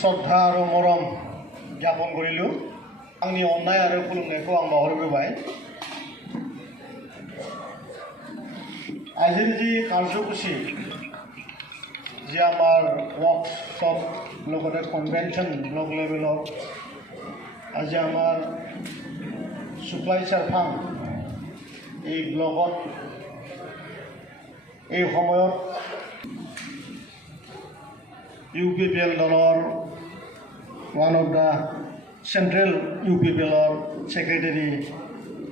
শ্ৰদ্ধা আৰু মৰম জ্ঞাপন কৰিলোঁ। आंनि अननाय आरो खुलुमनायखौ आं बावहरग्रोबाय। আজিৰ যি কাৰ্যসূচী যে আমাৰ ৱৰ্কশ্বপ লগতে কনভেনশ্যন ব্লক লেভেলৰ আজি আমাৰ চুক্লাই চাৰফাং এই ব্লকত এই সময়ত UPPL দলৰ ওৱান অফ দ্য চেন্ট্ৰেল UPPLৰ ছেক্ৰেটাৰী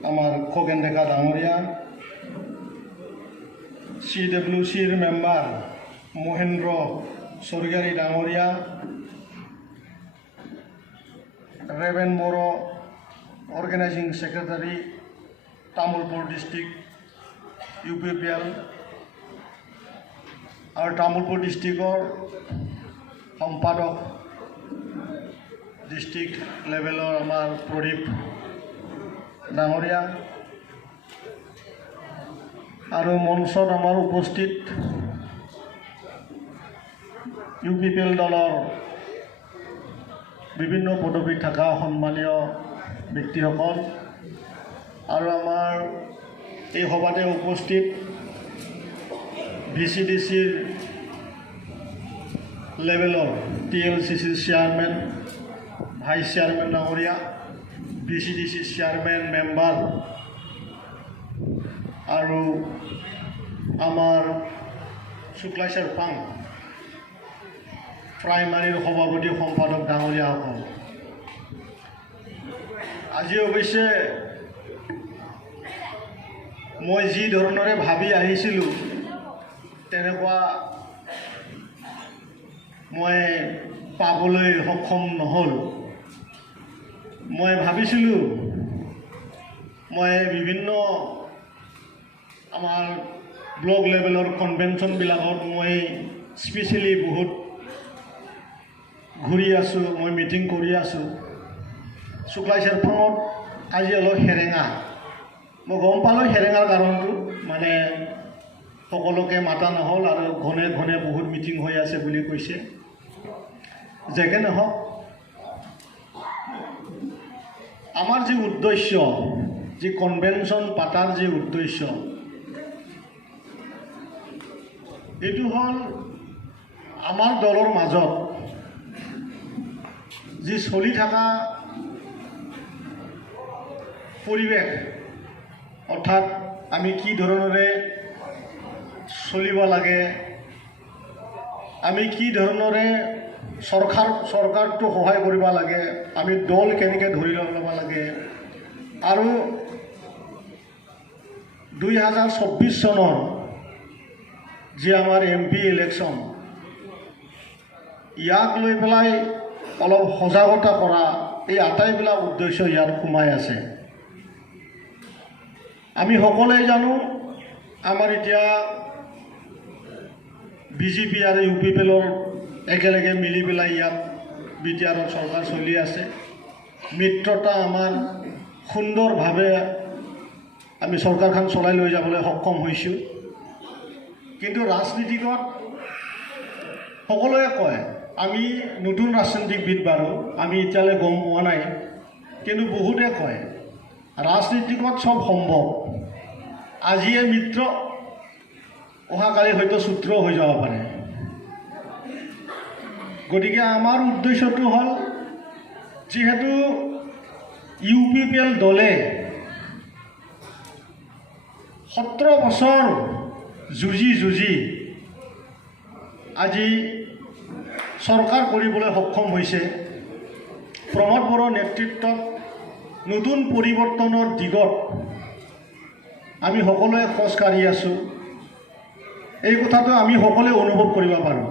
আমাৰ খগেন ডেকা ডাঙৰীয়া, CWCৰ মেম্বাৰ মহেন্দ্ৰ স্বৰ্গীয়াৰী ডাঙৰীয়া, Reben Boro organising secretary Tamulpur district UPPL আৰু তামোলপুৰ ডিষ্ট্ৰিক্টৰ সম্পাদক ডিষ্ট্ৰিক্ট লেভেলৰ আমাৰ প্ৰদীপ ডাঙৰীয়া আৰু মঞ্চত আমাৰ উপস্থিত UPPL দলৰ বিভিন্ন পদবীত থকা সন্মানীয় ব্যক্তিসকল আৰু আমাৰ এই সভাতে উপস্থিত VCDCৰ লেভেলৰ TLCCৰ চেয়াৰমেন, ভাইচ চেয়াৰমেন ডাঙৰীয়া, VCDC চেয়াৰমেন মেম্বাৰ আৰু আমাৰ চুক্লাই চাৰফাং প্ৰাইমাৰীৰ সভাপতি সম্পাদক ডাঙৰীয়াসকল, আজি অৱশ্যে মই যি ধৰণৰে ভাবি আহিছিলোঁ তেনেকুৱা মই পাবলৈ সক্ষম নহ'ল। মই ভাবিছিলোঁ মই বিভিন্ন আমাৰ ব্লক লেভেলৰ কনভেনশ্যনবিলাকত মই স্পেচিয়েলি বহুত ঘূৰি আছোঁ, মই মিটিং কৰি আছোঁ। চুক্লাই চাৰফাঙত আজি অলপ সেৰেঙা, মই গম পালোঁ সেৰেঙাৰ কাৰণটো, মানে সকলোকে মাতা নহ'ল আৰু ঘনে ঘনে বহুত মিটিং হৈ আছে বুলি কৈছে। যেকে নহওক, আমাৰ যি উদ্দেশ্য, যি কনভেনশ্যন পাতাৰ যি উদ্দেশ্য, এইটো হ'ল আমাৰ দলৰ মাজত যি চলি থকা পৰিৱেশ, অৰ্থাৎ আমি কি ধৰণেৰে চলিব লাগে, আমি কি ধৰণেৰে চৰকাৰটো সহায় কৰিব লাগে, আমি দল কেনেকৈ ধৰি ল'ব লাগে আৰু 2024 চনৰ যি আমাৰ MP ইলেকশ্যন, ইয়াক লৈ পেলাই অলপ সজাগতা কৰা, এই আটাইবিলাক উদ্দেশ্য ইয়াত সোমাই আছে। আমি সকলোৱে জানো আমাৰ এতিয়া BJP আৰু UPPLৰ একেলগে মিলি পেলাই ইয়াত BTRৰ চৰকাৰ চলি আছে। মিত্ৰতা আমাৰ সুন্দৰভাৱে আমি চৰকাৰখন চলাই লৈ যাবলৈ সক্ষম হৈছোঁ। কিন্তু ৰাজনীতিকত সকলোৱে কয়, আমি নতুন ৰাজনীতিকবিদ বাৰু, আমি এতিয়ালৈ গম পোৱা নাই, কিন্তু বহুতে কয় ৰাজনীতিকত চব সম্ভৱ। আজিয়ে মিত্ৰ, অহাকালি হয়তো শত্ৰু হৈ যাব পাৰে। গতিকে আমাৰ উদ্দেশ্যটো হ'ল, যিহেতু UPPL দলে 17 বছৰ যুঁজি আজি চৰকাৰ কৰিবলৈ সক্ষম হৈছে, প্ৰমোদ বড়োৰ নেতৃত্বত নতুন পৰিৱৰ্তনৰ দিগত আমি সকলোৱে খোজকাঢ়ি আছোঁ। এই কথাটো আমি সকলোৱে অনুভৱ কৰিব পাৰোঁ।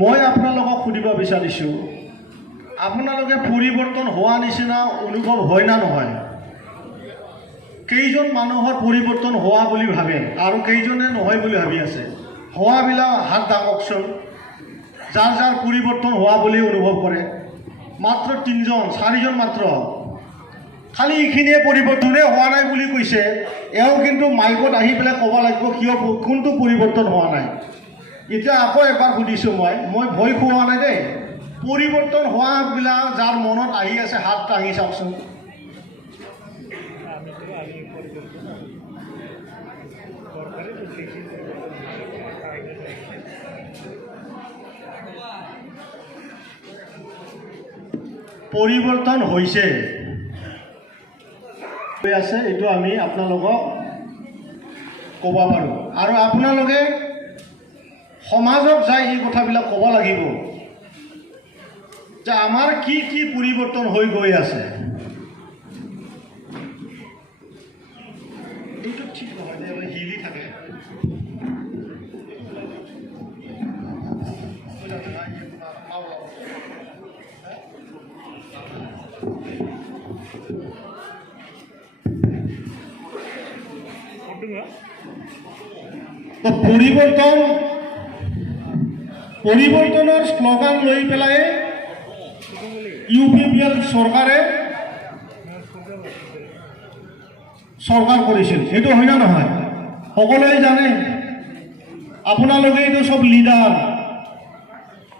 মই আপোনালোকক সুধিব বিচাৰিছোঁ, আপোনালোকে পৰিৱৰ্তন হোৱা নিচিনা অনুভৱ হয় না নহয়? কেইজন মানুহৰ পৰিৱৰ্তন হোৱা বুলি ভাবে আৰু কেইজনে নহয় বুলি ভাবি আছে? হোৱাবিলাক হাত দাঙকচোন। যাৰ যাৰ পৰিৱৰ্তন হোৱা বুলি অনুভৱ কৰে, মাত্ৰ 3জন 4জন মাত্ৰ। খালি এইখিনিয়ে পৰিৱৰ্তনে হোৱা নাই বুলি কৈছে, এওঁ কিন্তু মাইকত আহি পেলাই ক'ব লাগিব কিয় কোনটো পৰিৱৰ্তন হোৱা নাই। এতিয়া আকৌ এবাৰ সুধিছোঁ মই ভয় খোৱা নাই দেই। পৰিৱৰ্তন হোৱাবিলাক যাৰ মনত আহি আছে হাত দাঙি চাওকচোন। পৰিৱৰ্তন হৈছে আছে, এইটো আমি আপোনালোকক ক'ব পাৰোঁ। আৰু আপোনালোকে সমাজক যাই এই কথাবিলাক ক'ব লাগিব যে আমাৰ কি কি পৰিৱৰ্তন হৈ গৈ আছে। এইটো ঠিক নহয় যে হিলি থাকে। পৰিৱৰ্তনৰ শ্লোগান লৈ পেলাই UPPL চৰকাৰে চৰকাৰ কৰিছিল। সেইটো হয় না নহয়? সকলোৱে জানে। আপোনালোকে এইটো চব লিডাৰ,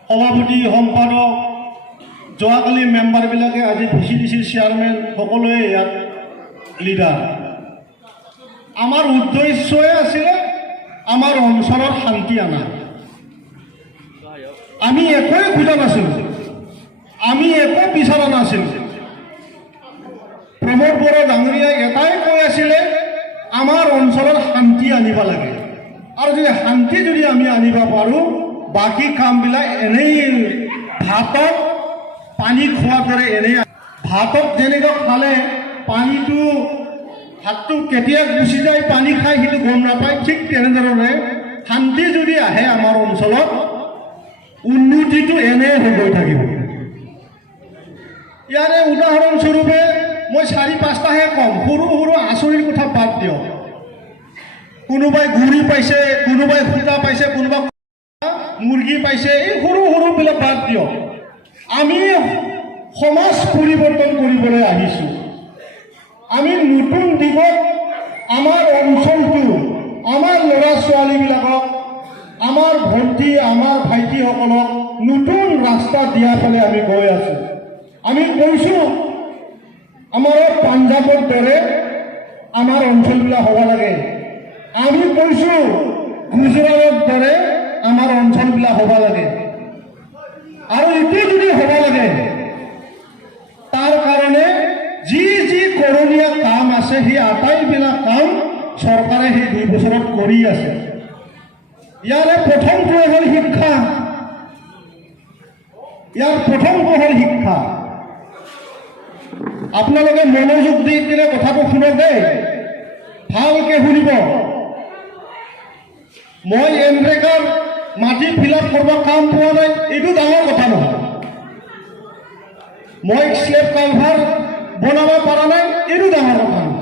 সভাপতি, সম্পাদক, যোৱাকালি মেম্বাৰবিলাকে আজি VCDCৰ চেয়াৰমেন সকলোৱে ইয়াত লিডাৰ। আমাৰ উদ্দেশ্যই আছিলে আমাৰ অঞ্চলত শান্তি আনা। আমি একোৱে খোজা নাছিলোঁ, আমি একো বিচৰা নাছিলোঁ। প্ৰমোদ বড়ো ডাঙৰীয়াই এটাই কৈ আছিলে আমাৰ অঞ্চলত শান্তি আনিব লাগে। আৰু যদি শান্তি যদি আমি আনিব পাৰোঁ, বাকী কামবিলাক এনেই ভাতত পানী খোৱাৰ দৰে এনেই। ভাতত যেনেকৈ খালে পানীটো ভাতটো কেতিয়া গুচি যায়, পানী খাই সেইটো গম নাপায়, ঠিক তেনেধৰণে শান্তি যদি আহে আমাৰ অঞ্চলত, উন্নতিটো এনে হৈ গৈ থাকিব। ইয়াৰে উদাহৰণস্বৰূপে মই 4-5টাহে ক'ম। সৰু সৰু আঁচনিৰ কথা বাদ দিয়ক। কোনোবাই গুড়ি পাইছে, কোনোবাই সূতা পাইছে, কোনোবাই মুৰ্গী পাইছে, এই সৰু সৰুবিলাক বাদ দিয়ক। আমি সমাজ পৰিৱৰ্তন কৰিবলৈ আহিছোঁ। আমি নতুন দিশত আমাৰ অঞ্চলটো, আমাৰ ল'ৰা ছোৱালীবিলাকক, আমাৰ ভণ্টি, আমাৰ ভাইটিসকলক নতুন ৰাস্তা দিয়া ফালে আমি গৈ আছোঁ। আমি কৈছোঁ আমাৰ পাঞ্জাৱৰ দৰে আমাৰ অঞ্চলবিলাক হ'ব লাগে। আমি কৈছোঁ গুজৰাটৰ দৰে আমাৰ অঞ্চলবিলাক হ'ব লাগে। আৰু এইটো যদি হ'ব লাগে, তাৰ কাৰণে যি যি কৰণীয় কাম আছে সেই আটাইবিলাক কাম চৰকাৰে সেই 2 বছৰত কৰি আছে। ইয়াৰে প্ৰথমটো হ'ল শিক্ষা। ইয়াৰ প্ৰথমটো হ'ল শিক্ষা। আপোনালোকে মনোযোগ দি কিনে কথাটো শুনক দেই, ভালকে শুনিব। মই এনৰেগাৰ মাটি ফিল-আপ কৰিব কাম পোৱা নাই, এইটো ডাঙৰ কথা নহয়। মই স্লেব কালভাৰ বনাব পৰা নাই, এইটো ডাঙৰ কথা নহয়।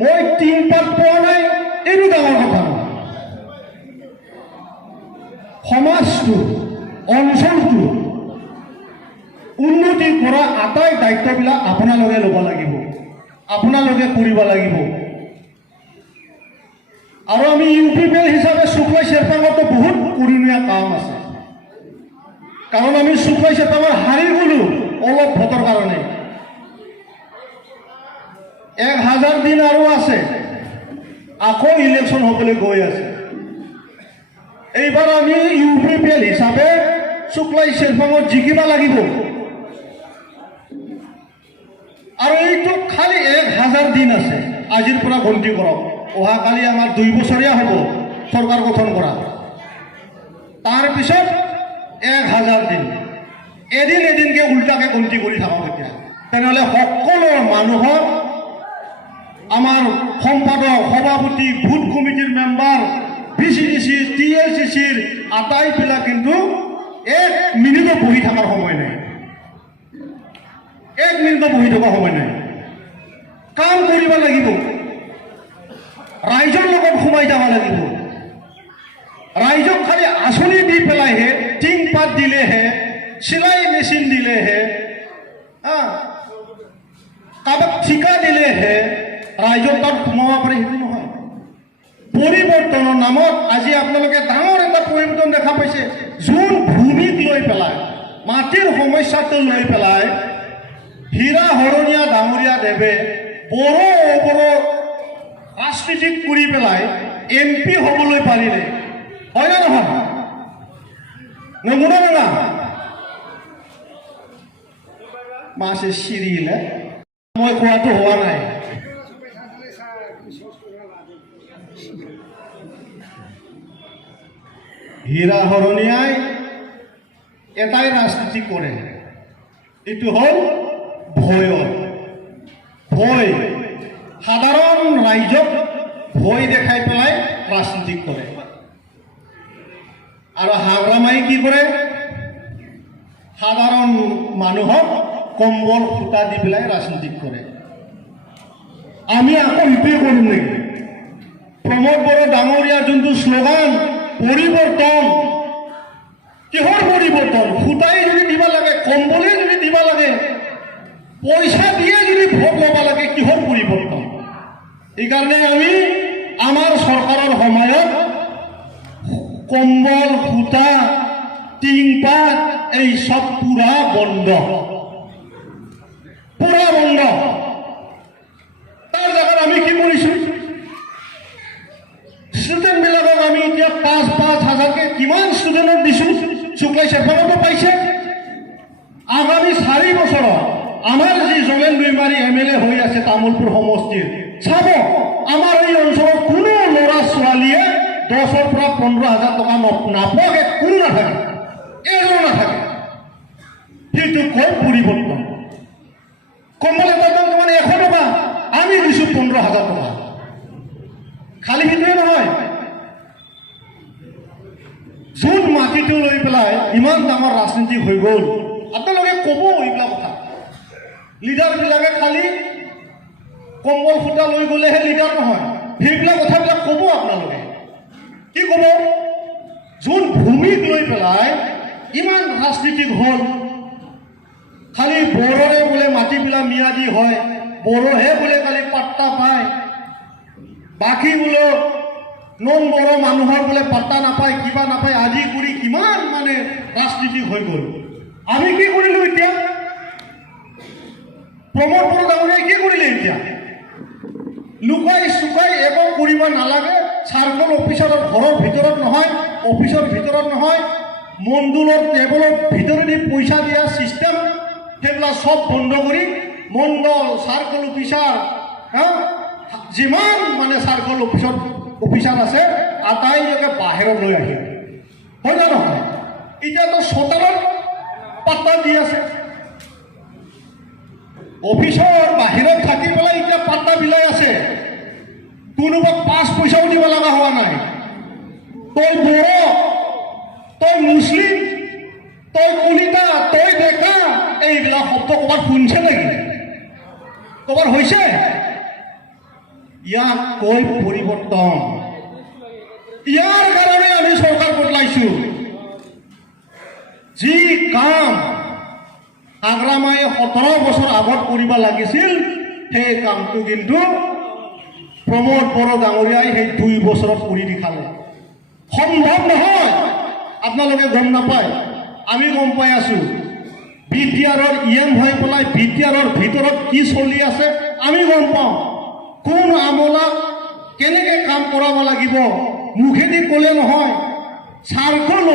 মই টিনপাত পোৱা নাই, এইটো ডাঙৰ কথা নহয়। সমাজটো, অঞ্চলটো উন্নতি কৰা আটাই দায়িত্ববিলাক আপোনালোকে ল'ব লাগিব, আপোনালোকে কৰিব লাগিব। আৰু আমি UPPL হিচাপে শুক্লাই চেৰপাঙতো বহুত কৰণীয় কাম আছে। কাৰণ আমি শুক্লাই চেৰপাঙৰ হাৰি গ'লোঁ অলপ ভোটৰ কাৰণে। 1000 দিন আৰু আছে, আকৌ ইলেকশ্যন হ'বলৈ গৈ আছে। এইবাৰ আমি UPPL হিচাপে শুক্লাই চেৰপাঙত জিকিব লাগিব। আৰু এইটো খালি 1000 দিন আছে, আজিৰ পৰা গন্তি কৰক। অহাকালি আমাৰ 2 বছৰীয়া হ'ব চৰকাৰ গঠন কৰা। তাৰপিছত 1000 দিন, এদিন এদিনকৈ উল্টাকৈ গন্তি কৰি থাকক। এতিয়া তেনেহ'লে সকলো মানুহক, আমাৰ সম্পাদক, সভাপতি, বুথ কমিটিৰ মেম্বাৰ, VCDC, TLCCৰ আটাইবিলাক কিন্তু 1 মিনিটো বহি থকাৰ সময় নাই। 1 মিনিটো বহি থকা সময় নাই। কাম কৰিব লাগিব, ৰাইজৰ লগত সোমাই যাব লাগিব। ৰাইজক খালি আঁচনি দি পেলাইহে, টিংপাত দিলেহে, চিলাই মেচিন দিলেহে, কাৰোবাক ঠিকা দিলেহে ৰাইজৰ তাত সোমাব পাৰে, সেইটো নহয়। পৰিৱৰ্তন পৰিৱৰ্তনৰ নামত আজি আপোনালোকে ডাঙৰ এটা পৰিৱৰ্তন দেখা পাইছে। যোন ভূমিক লৈ পেলাই, মাটিৰ সমস্যাটো লৈ পেলাই হীৰা হৰণীয়া ডাঙৰীয়া দেৱে বড়ো ৰাজনীতিক কৰি পেলাই MP হ'বলৈ পাৰিলে, হয় না নহয়? নমুনা না মাছে চিৰিলে মই কোৱাটো হোৱা নাই। হীৰা হৰণীয়াই এটাই ৰাজনীতি কৰে, এইটো হ'ল ভয়ৰ। ভয়, সাধাৰণ ৰাইজক ভয় দেখাই পেলাই ৰাজনীতি কৰে। আৰু হাগ্ৰামাই কি কৰে? সাধাৰণ মানুহক কম্বল সূতা দি পেলাই ৰাজনীতি কৰে। আমি আকৌ সেইটোৱে কৰিম নেকি? প্ৰমোদ বড়ো ডাঙৰীয়া যোনটো শ্লোগান পৰিৱৰ্তন, কিহৰ পৰিৱৰ্তন? সূতাই যদি দিব লাগে, কম্বলে যদি দিব লাগে, পইচা দিয়ে যদি ভোট ল'ব লাগে, কিহৰ পৰিৱৰ্তন? এইকাৰণে আমি আমাৰ চৰকাৰৰ সময়ত কম্বল সূতা টিংপাত এই সব পুৰা বন্ধ, পুৰা বন্ধ। তাৰ জেগাত আমি কি কৰিছোঁ? ষ্টুডেণ্টবিলাকক আমি এতিয়া 5,000 হাজাৰকৈ কিমান ষ্টুডেণ্টক দিছোঁ? শুক্লাই চেপানতো পাইছে। আগামী 4 বছৰত আমাৰ যি জমেন দুইমাৰী MLA হৈ আছে তামোলপুৰ সমষ্টিৰ, চাব আমাৰ এই অঞ্চলত কোনো ল'ৰা ছোৱালীয়ে 10,000 পৰা 15,000 টকা নাপাকে, কোনো নাথাকে, এজনো নাথাকে। সেইটো কয় পৰিৱৰ্তন। কম্বল এটাৰ দাম মানে 100 টকা, আমি দিছোঁ 15,000 টকা। খালি সেইটোৱে নহয়, যোন মাটিটো লৈ পেলাই ইমান ডাঙৰ ৰাজনীতি হৈ গ'ল, আপোনালোকে ক'ব এইবিলাক কথা। লিডাৰবিলাকে খালি কম্বল সূতা লৈ গ'লেহে লিডাৰ নহয়, সেইবিলাক কথাবিলাক ক'ব আপোনালোকে। কি ক'ব? যোন ভূমিক লৈ পেলাই ইমান ৰাজনীতিক হ'ল, খালি বড়োৰে বোলে মাটিবিলাক ম্যাদী হয়, বড়োহে বোলে খালি পাত্তা পায়, বাকী বোলে নন বড়ো মানুহৰ বোলে পাত্তা নাপায়, কিবা নাপায়, আদি কৰি কিমান মানে ৰাজনীতিক হৈ গ'ল। আমি কি কৰিলোঁ এতিয়া? প্ৰমোদ বড়ো ডাঙৰীয়াই কি কৰিলে এতিয়া? লুকাই চুকাই একো কৰিব নালাগে। চাৰ্কল অফিচাৰৰ ঘৰৰ ভিতৰত নহয়, অফিচৰ ভিতৰত নহয়, মণ্ডলৰ টেবুলৰ ভিতৰেদি পইচা দিয়া চিষ্টেম, সেইবিলাক চব বন্ধ কৰি মণ্ডল চাৰ্কল অফিচাৰ, যিমান মানে চাৰ্কল অফিচাৰ আছে আটাইলৈকে বাহিৰত লৈ আহিল, হয় না নহয়? এতিয়াতো চোতালত পাত্তা দি আছে, অফিচৰ বাহিৰত থাকি পেলাই এতিয়া পাত্তা বিলাই আছে। কোনোবা 5 পইচাও দিব লগা হোৱা নাই। তই বড়ো, তই মুছলিম, তই কলিতা, তই ডেকা, এইবিলাক শব্দ ক'ৰবাত শুনিছে নেকি? ক'ৰবাত হৈছে? ইয়াক কৈ পৰিৱৰ্তন। ইয়াৰ কাৰণে আমি চৰকাৰ বদলাইছোঁ। যি কাম আগ্ৰামায়ে 17 বছৰ আগত কৰিব লাগিছিল, সেই কামটো কিন্তু প্ৰমোদ বড়ো ডাঙৰীয়াই সেই 2 বছৰত কৰি দেখালে। সম্ভৱ নহয়, আপোনালোকে গম নাপায়, আমি গম পাই আছোঁ। BTRৰ EM হৈ পেলাই BTRৰ ভিতৰত কি চলি আছে আমি গম পাওঁ। কোন আমলাক কেনেকৈ কাম কৰাব লাগিব মুখেদি ক'লে নহয়। চাৰ্কল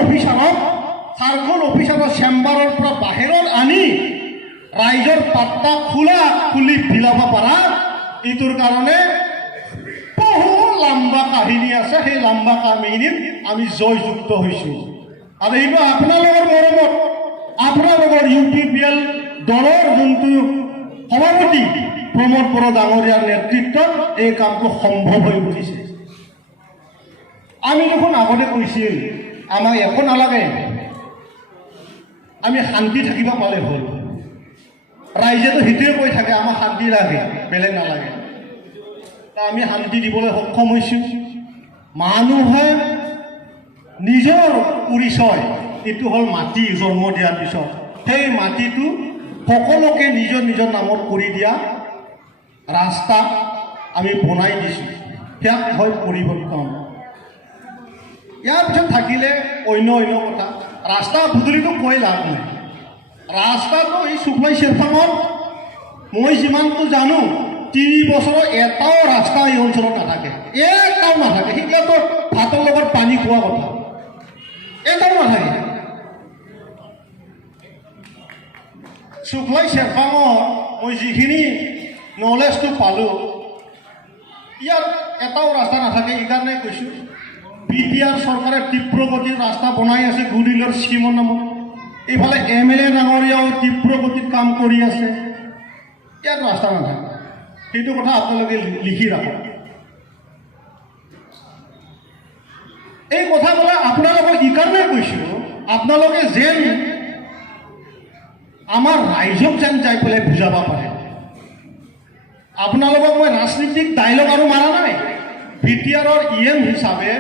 অফিচাৰৰ চেম্বাৰৰ পৰা বাহিৰত আনি ৰাইজৰ পাত্তা খুলি বিলাব পাৰা, এইটোৰ কাৰণে বহু লম্বা কাহিনী আছে। সেই লম্বা কাহিনীত আমি জয়যুক্ত হৈছোঁ। আৰু এইটো আপোনালোকৰ মৰমত, আপোনালোকৰ UPPL দলৰ যোনটো সভাপতি প্ৰমোদ বড়ো ডাঙৰীয়াৰ নেতৃত্বত এই কামটো সম্ভৱ হৈ উঠিছে। আমি দেখোন আগতে কৈছিল আমাক একো নালাগে, আমি শান্তি থাকিব পালে হ'ল। ৰাইজেতো সেইটোৱে কৈ থাকে আমাক শান্তি লাগে, বেলেগ নালাগে। আমি শান্তি দিবলৈ সক্ষম হৈছোঁ। মানুহে নিজৰ পৰিচয়, এইটো হ'ল মাটি জন্ম দিয়াৰ পিছত সেই মাটিটো সকলোকে নিজৰ নিজৰ নামত কৰি দিয়া ৰাস্তা আমি বনাই দিছোঁ। সেয়া হয় পৰিৱৰ্তন। ইয়াৰ পিছত থাকিলে অন্য কথা ৰাস্তা পদূলিটো কৈ লাভ নাই ৰাস্তাটো এই শুক্লাই চেৰপাঙত মই যিমানটো জানো 3 বছৰৰ এটাও ৰাস্তা এই অঞ্চলত নাথাকে এটাও নাথাকে সেইবিলাকতো ভাতৰ লগত পানী খোৱা কথা এটাও নাথাকে শুক্লাই চেৰপাঙত মই যিখিনি নলেজটো পালোঁ ইয়াৰ এটাও ৰাস্তা নাথাকে এইকাৰণে কৈছোঁ BTR চৰকাৰে তীব্ৰ গতিত ৰাস্তা বনাই আছে গুডিলৰ স্কিমৰ নামত এইফালে MLA ডাঙৰীয়াও তীব্ৰ গতিত কাম কৰি আছে ইয়াত ৰাস্তা নাথাকে সেইটো কথা আপোনালোকে লিখি ৰাখক এই কথাবিলাক আপোনালোকক এইকাৰণে কৈছোঁ আপোনালোকে যেন আমাৰ ৰাইজক যেন যাই পেলাই বুজাব পাৰে আপোনালোকক মই ৰাজনীতিক ডাইলগ আৰু মাৰা নাই BTRৰ EM হিচাপে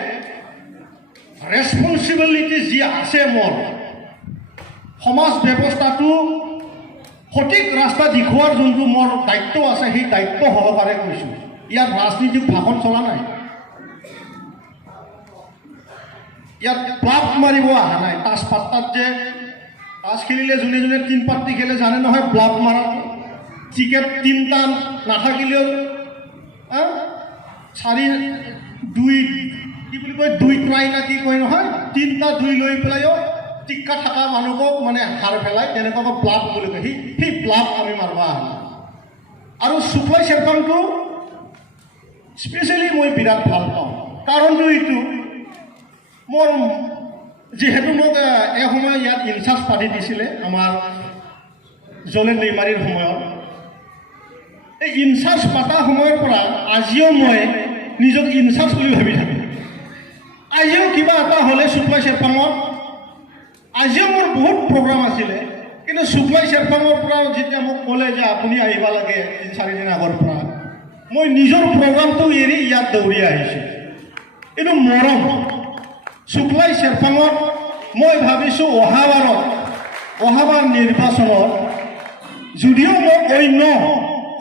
ৰেছপনচিবিলিটি যি আছে মোৰ সমাজ ব্যৱস্থাটো সঠিক ৰাস্তা দেখুৱাৰ যোনটো মোৰ দায়িত্ব আছে সেই দায়িত্ব সহকাৰে কৈছোঁ ইয়াত ৰাজনীতিক ভাষণ চলা নাই ইয়াত প্লাপ মাৰিব অহা নাই তাচ পাত্তাত যে তাচ খেলিলে যোনে যোনে 3 পাত্তি খেলে জানে নহয় প্লাপ মাৰা টিকেট 3টা নাথাকিলেও 4-2 কি বুলি কয় 2 ট্ৰাই না কি কয় নহয় 3টা 2 লৈ পেলাইও টিক্কা থকা মানুহক মানে হাৰ পেলাই তেনেকুৱাকৈ প্লাপ বুলি কয় সেই প্লাপ আমি মাৰিব অহা নাই আৰু শুক্লাই চেৰপাঙটো স্পেচিয়েলি মই বিৰাট ভাল পাওঁ কাৰণটো এইটো মোৰ যিহেতু মোক এসময় ইয়াত ইনচাৰ্জ পাতি দিছিলে আমাৰ জলেন নিৰ্মাৰীৰ সময়ত এই ইনচাৰ্জ পাতা সময়ৰ পৰা আজিও মই নিজক ইনচাৰ্জ বুলি ভাবি থাকোঁ আজিও কিবা এটা হ'লে শুক্লাই চেৰপাঙত আজিও মোৰ বহুত প্ৰগ্ৰাম আছিলে কিন্তু শুক্লাই চেৰপাঙৰ পৰা যেতিয়া মোক ক'লে যে আপুনি আহিব লাগে 3-4 দিন আগৰ পৰা মই নিজৰ প্ৰগ্ৰামটো এৰি ইয়াত দৌৰি আহিছোঁ এইটো মৰম শুক্লাই চেৰপাঙত মই ভাবিছোঁ অহাবাৰ নিৰ্বাচনত যদিও মোক অন্য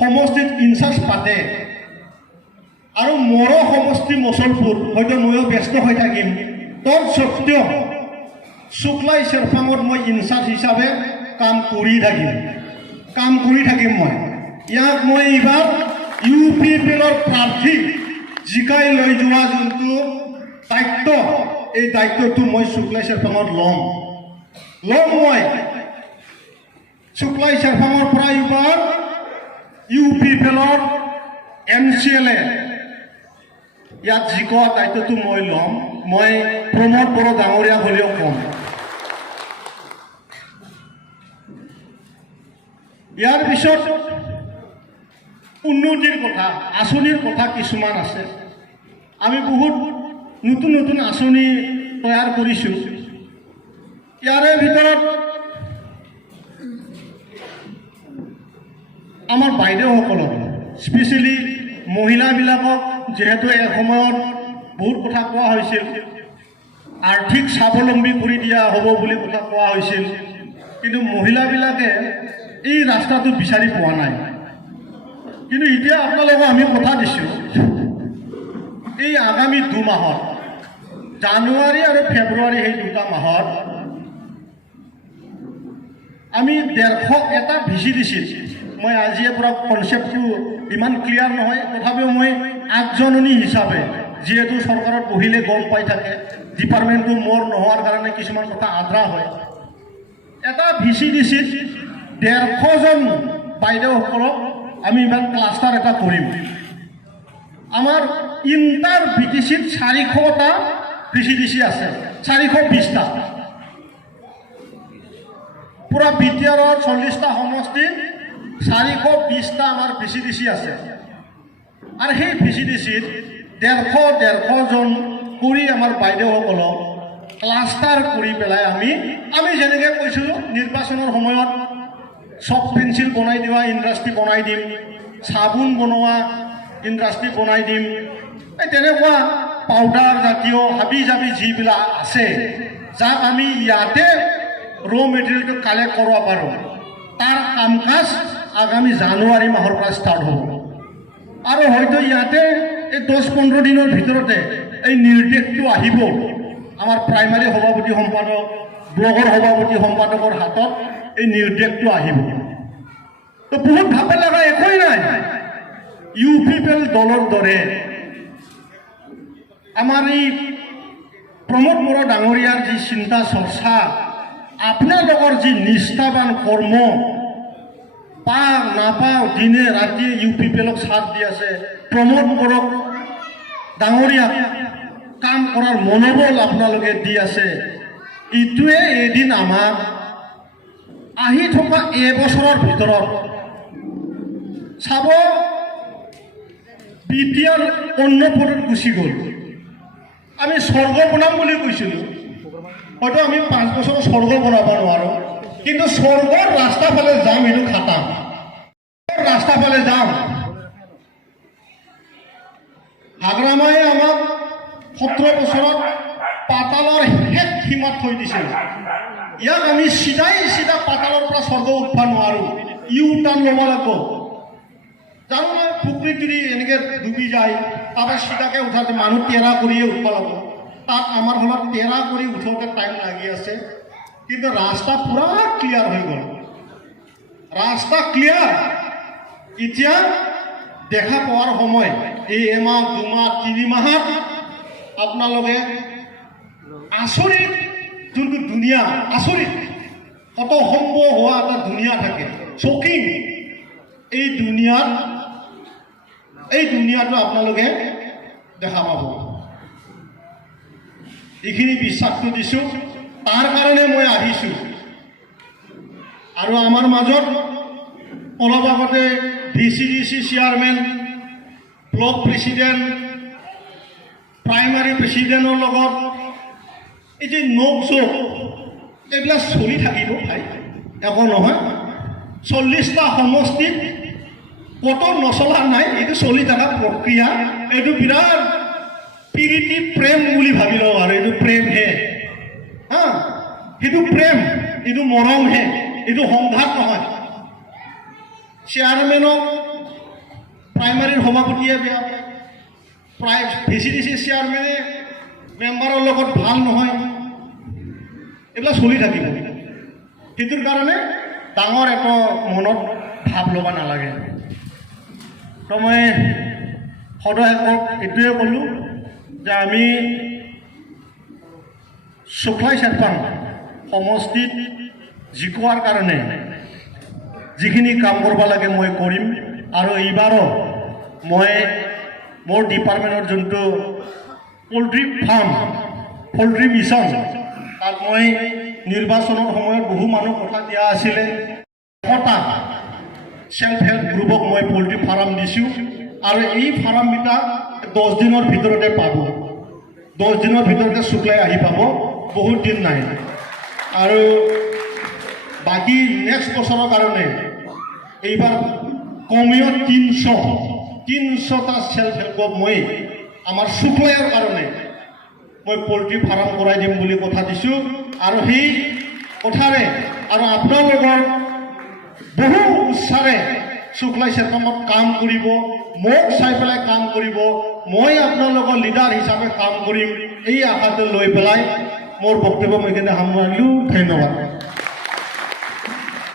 সমষ্টিত ইনচাৰ্জ পাতে আৰু মোৰো সমষ্টি মচলপুৰ হয়তো ময়ো ব্যস্ত হৈ থাকিম তৎসত্ত্বেও শুক্লাই চেৰপাঙত মই ইনচাৰ্জ হিচাপে কাম কৰি থাকিম মই ইয়াক মই এইবাৰ UPPLৰ প্ৰাৰ্থী জিকাই লৈ যোৱা যোনটো দায়িত্ব এই দায়িত্বটো মই শুক্লাই চেৰপাঙত ল'ম মই শুক্লাই চেৰপাঙৰ পৰা এইবাৰ UPPLৰ MCLA ইয়াত জিকোৱা দায়িত্বটো মই ল'ম মই প্ৰমোদ বড়ো ডাঙৰীয়া হ'লেও ক'ম ইয়াৰ পিছত উন্নতিৰ কথা আঁচনিৰ কথা কিছুমান আছে আমি বহুত নতুন আঁচনি তৈয়াৰ কৰিছোঁ ইয়াৰে ভিতৰত আমাৰ বাইদেউসকলক স্পেচিয়েলি মহিলাবিলাকক যেহেতু এসময়ত বহুত কথা কোৱা হৈছিল আৰ্থিক স্বাৱলম্বী কৰি দিয়া হ'ব বুলি কথা কোৱা হৈছিল কিন্তু মহিলাবিলাকে এই ৰাস্তাটো বিচাৰি পোৱা নাই কিন্তু এতিয়া আপোনালোকক আমি কথা দিছোঁ এই আগামী 2 মাহত জানুৱাৰী আৰু ফেব্ৰুৱাৰী সেই 2টা মাহত আমি 150 এটা VCDC মই আজিৰ পৰা কনচেপ্টটো ইমান ক্লিয়াৰ নহয় তথাপিও মই আগজননী হিচাপে যিহেতু চৰকাৰত বহিলে গম পাই থাকে ডিপাৰ্টমেণ্টটো মোৰ নোহোৱাৰ কাৰণে কিছুমান কথা আধৰা হয় এটা VCDC 150 জন বাইদেউসকলক আমি ইমান ক্লাষ্টাৰ এটা কৰিম আমাৰ ইণ্টাৰ BTCত 400টা VCDC আছে 420টা পুৰা BTRৰ 40টা সমষ্টিত 420টা আমাৰ VCDC আছে আৰু সেই VCDCত 150 জন কৰি আমাৰ বাইদেউসকলক ক্লাষ্টাৰ কৰি পেলাই আমি যেনেকৈ কৈছিলোঁ নিৰ্বাচনৰ সময়ত চক পেঞ্চিল বনাই দিয়া ইণ্ডাষ্ট্ৰী বনাই দিম চাবোন বনোৱা ইণ্ডাষ্ট্ৰী বনাই দিম এই তেনেকুৱা পাউডাৰ জাতীয় হাবি জাবি যিবিলাক আছে যাক আমি ইয়াতে মেটেৰিয়েলটো কালেক্ট কৰিব পাৰোঁ তাৰ কাম কাজ আগামী জানুৱাৰী মাহৰ পৰা ষ্টাৰ্ট হ'ব আৰু হয়তো ইয়াতে এই 10-15 দিনৰ ভিতৰতে এই নিৰ্দেশটো আহিব আমাৰ প্ৰাইমাৰী সভাপতি সম্পাদক ব্লকৰ সভাপতি সম্পাদকৰ হাতত এই নিৰ্দেশটো আহিব। তো বহুত ভাবে লগা একোৱেই নাই। ইউপিপিএল দলৰ দৰে আমাৰ এই প্ৰমোদ বড়ো ডাঙৰীয়াৰ যি চিন্তা চৰ্চা, আপোনালোকৰ যি নিষ্ঠাবান কৰ্ম, পাওঁ নাপাওঁ দিনে ৰাতিয়ে ইউপিপিএলক সাথ দি আছে, প্ৰমোদ বড়ো ডাঙৰীয়াক কাম কৰাৰ মনোবল আপোনালোকে দি আছে, ইটোৱে এদিন আমাক আহি থকা এবছৰৰ ভিতৰত চাব বিটিআৰ অন্য পদত গুচি গ'ল। আমি স্বৰ্গ বনাম বুলি কৈছিলোঁ, হয়তো আমি 5 বছৰ স্বৰ্গ বনাব নোৱাৰোঁ, কিন্তু স্বৰ্গৰ ৰাস্তা ফালে যাম, এইটো খাটাম ৰাস্তা ফালে যাম। হাগ্ৰামাই আমাক 17 বছৰত পাতালৰ শেষ সীমাত থৈ দিছিল। ইয়াক আমি চিধা পাতালৰ পৰা স্বৰ্গ উঠিব নোৱাৰোঁ, ইউ টাৰ্ণ ল'ব লাগিব। জানো মই পুখুৰীত যদি এনেকৈ ডুবি যায়, তাৰপৰা চিধাকৈ উঠাতে মানুহ তেৰা কৰিয়ে উঠিব লাগিব। তাত আমাৰ সময়ত তেৰা কৰি উঠোতে টাইম লাগি আছে, কিন্তু ৰাস্তা পূৰা ক্লিয়াৰ হৈ গ'ল। ৰাস্তা ক্লিয়াৰ, এতিয়া দেখা পোৱাৰ সময়। এই এমাহ 2 মাহ 3 মাহত আপোনালোকে আচৰিত যোনটো দুনিয়া, আচৰিত কত সম্ভৱ হোৱা এটা দুনিয়া থাকে, চকিং। এই দুনিয়াটো আপোনালোকে দেখা পাব। এইখিনি বিশ্বাসটো দিছোঁ, তাৰ কাৰণে মই আহিছোঁ। আৰু আমাৰ মাজত অলপ আগতে VCDC chairman, block president, primary প্ৰেচিডেণ্টৰ লগত এই যে নোক চোক এইবিলাক চলি থাকিব ভাই, একো নহয়। 40টা সমষ্টিত কত নচলা নাই, এইটো চলি থকা প্ৰক্ৰিয়া। এইটো বিৰাট প্ৰীতি প্ৰেম বুলি ভাবি লওঁ, আৰু এইটো প্ৰেমহে, হা, সেইটো প্ৰেম, এইটো মৰমহে, এইটো সংঘাত নহয়। চেয়াৰমেনক প্ৰাইমাৰীৰ সভাপতিয়ে বেয়া পায়, VCDC চেয়াৰমেনে মেম্বাৰৰ লগত ভাল নহয়, এইবিলাক চলি থাকিব। সেইটোৰ কাৰণে ডাঙৰ একো মনত ভাৱ ল'ব নালাগে। তো মই সদস্যক এইটোৱে ক'লোঁ যে আমি চোখলাই চেৰপাং সমষ্টিত জিকোৱাৰ কাৰণে যিখিনি কাম কৰিব লাগে মই কৰিম। আৰু এইবাৰো মই মোৰ ডিপাৰ্টমেণ্টৰ যোনটো পল্ট্ৰি ফাৰ্ম, পল্ট্ৰি মিছন, তাত মই নিৰ্বাচনৰ সময়ত বহু মানুহ কথা দিয়া আছিলে। 100টা সেল্ফ হেল্প গ্ৰুপক মই পল্ট্ৰি ফাৰ্ম দিছোঁ, আৰু এই ফাৰ্মকেইটা 10 দিনৰ ভিতৰতে পাব। 10 দিনৰ ভিতৰতে শুক্লাই আহি পাব, বহুত দিন নাই। আৰু বাকী নেক্সট বছৰৰ কাৰণে এইবাৰ কমেও 300টা সেল্ফ হেল্প গ্ৰুপ মই আমাৰ শুক্লাইৰ কাৰণে মই পল্ট্ৰি ফাৰ্ম কৰাই দিম বুলি কথা দিছোঁ। আৰু সেই কথাৰে আৰু আপোনালোকৰ বহু উৎসাহে শুক্লাই চেৰপাঙত কাম কৰিব, মোক চাই পেলাই কাম কৰিব, মই আপোনালোকৰ লিডাৰ হিচাপে কাম কৰিম, এই আশাটো লৈ পেলাই মোৰ বক্তব্য মই এইখিনি সামৰিলোঁ। ধন্যবাদ।